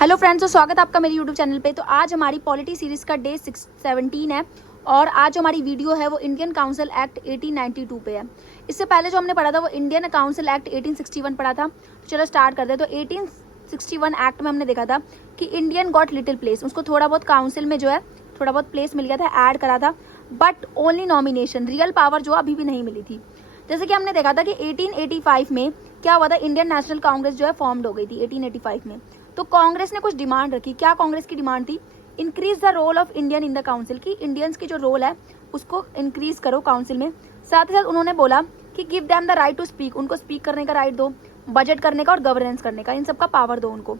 Hello friends, तो स्वागत है आपका मेरे यूट्यूब चैनल पे। तो आज हमारी पॉलिटी सीरीज का डे 17 है और आज जो हमारी वीडियो है वो इंडियन काउंसिल एक्ट 1892 पे है। इससे पहले जो हमने पढ़ा था वो इंडियन काउंसिल एक्ट 1861 पढ़ा था। चलो स्टार्ट करते हैं। तो 1861 एक्ट में हमने देखा था कि इंडियन गॉट लिटिल प्लेस, उसको थोड़ा बहुत काउंसिल में जो है थोड़ा बहुत प्लेस मिल गया था, ऐड करा था, but only nomination, real power जो अभी भी नहीं मिली थी। जैसे कि हमने देखा था कि 1885 में क्या हुआ था, इंडियन नेशनल कांग्रेस जो है फॉर्म्ड हो गई थी 1885 में। तो कांग्रेस ने कुछ डिमांड रखी। क्या कांग्रेस की डिमांड थी? Increase the role of Indian in the council, की इंडियंस की जो रोल है उसको इंक्रीज करो काउंसिल में। साथ ही साथ उन्होंने बोला कि give them the right to speak, उनको स्पीक करने का राइट दो, बजट करने का और गवर्नेंस करने का, इन सबका पावर दो उनको।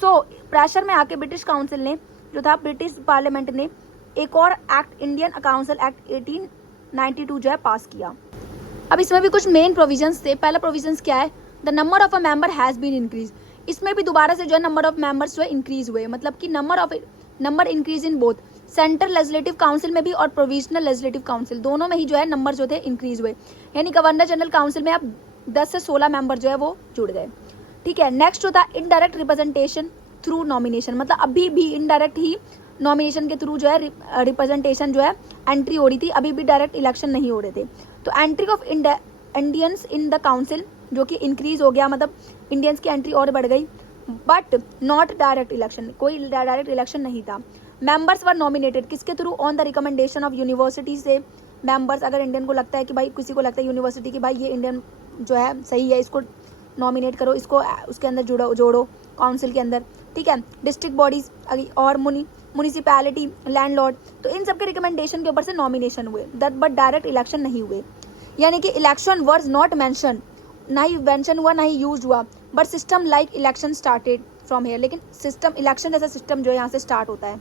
सो प्रेशर में आके ब्रिटिश काउंसिल ने जो था, ब्रिटिश पार्लियामेंट ने एक और एक्ट, इंडियन काउंसिल एक्ट 1892 जो है पास किया। अब इसमें भी कुछ मेन प्रोविजंस थे। पहला प्रोविजंस क्या है? The number of a member has been increase. इसमें भी दोबारा से जो है नंबर ऑफ मेंबर्स जो है इंक्रीज हुए, मतलब कि number increase in both central legislative council में भी और प्रोविजनल लेजिस्लेटिव काउंसिल दोनों में ही जो है नंबर जो थे इंक्रीज हुए। यानी गवर्नर जनरल काउंसिल में अब 10 से 16 मेंबर जो है वो जुड़ गए। ठीक है। नेक्स्ट होता है इनडायरेक्ट रिप्रेजेंटेशन थ्रू नॉमिनेशन, मतलब अभी भी इनडायरेक्ट ही नॉमिनेशन के थ्रू जो है रिप्रेजेंटेशन जो है एंट्री हो रही थी, अभी भी डायरेक्ट इलेक्शन नहीं हो रहे थे। तो entry of Indians in the council जो कि इंक्रीज हो गया, मतलब इंडियंस की एंट्री और बढ़ गई, बट नॉट डायरेक्ट इलेक्शन, कोई डायरेक्ट इलेक्शन नहीं था। मेंबर्स वर नॉमिनेटेड किसके through? On the recommendation of university से मेंबर्स, अगर इंडियन को लगता है कि भाई, किसी को लगता है यूनिवर्सिटी की भाई ये इंडियन जो है सही है, इसको नॉमिनेट करो, इसको उसके अंदर जोड़ो काउंसिल के अंदर। ठीक है। डिस्ट्रिक्ट बॉडीज और म्यूनिसिपैलिटी, लैंडलॉर्ड, तो इन सबके रिकमेंडेशन के ऊपर से नॉमिनेशन हुए, बट डायरेक्ट इलेक्शन नहीं हुए। यानी कि इलेक्शन वर्ड नॉट मेंशन, ना ही मेंशन हुआ ना ही यूज हुआ, but system like election started from here, लेकिन सिस्टम इलेक्शन जैसा सिस्टम जो है यहाँ से स्टार्ट होता है।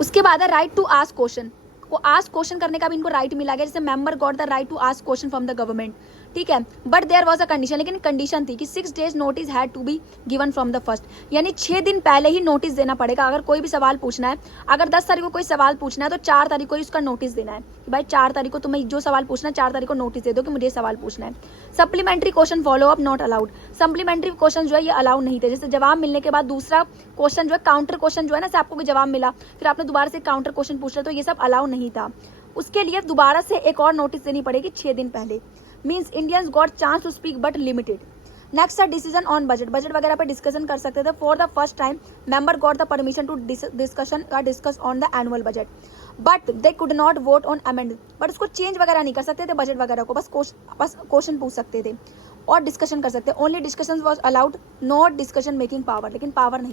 उसके बाद है राइट टू आस्क क्वेश्चन, को आस्क क्वेश्चन करने का भी इनको राइट मिला गया, जैसे member got the right to ask question from the government. ठीक है। But there was a condition, लेकिन कंडीशन थी कि 6 days notice had to be given from the first, यानी 6 दिन पहले ही नोटिस देना पड़ेगा। अगर कोई भी सवाल पूछना है, अगर 10 तारीख को कोई सवाल पूछना है तो 4 तारीख को ही उसका नोटिस देना है कि भाई 4 तारीख को तुम्हें जो सवाल पूछना है 4 तारीख को नोटिस दे दो कि मुझे सवाल पूछना है। Supplementary question follow up not allowed, supplementary question जो है ये अलाउड नहीं थे। जैसे जवाब मिलने के बाद दूसरा क्वेश्चन जो है, काउंटर क्वेश्चन जो है ना, आपको जवाब मिला फिर आपने दोबारा से काउंटर क्वेश्चन पूछ लिया, तो ये सब अलाउड नहीं था। उसके लिए दोबारा से एक और नोटिस देनी पड़ेगी 6 दिन पहले। Means Indians got chance to speak but limited. Next है डिसीजन ऑन बजट, बजट वगैरह पे डिस्कशन कर सकते थे। For the first time member got the permission to discuss on the annual budget, but they could not vote on amend, but उसको change वगैरह नहीं कर सकते थे बजट वगैरह को, बस क्वेश्चन पूछ सकते थे और डिस्कशन कर सकते। Only discussion was allowed, not discussion making power, लेकिन पावर नहीं।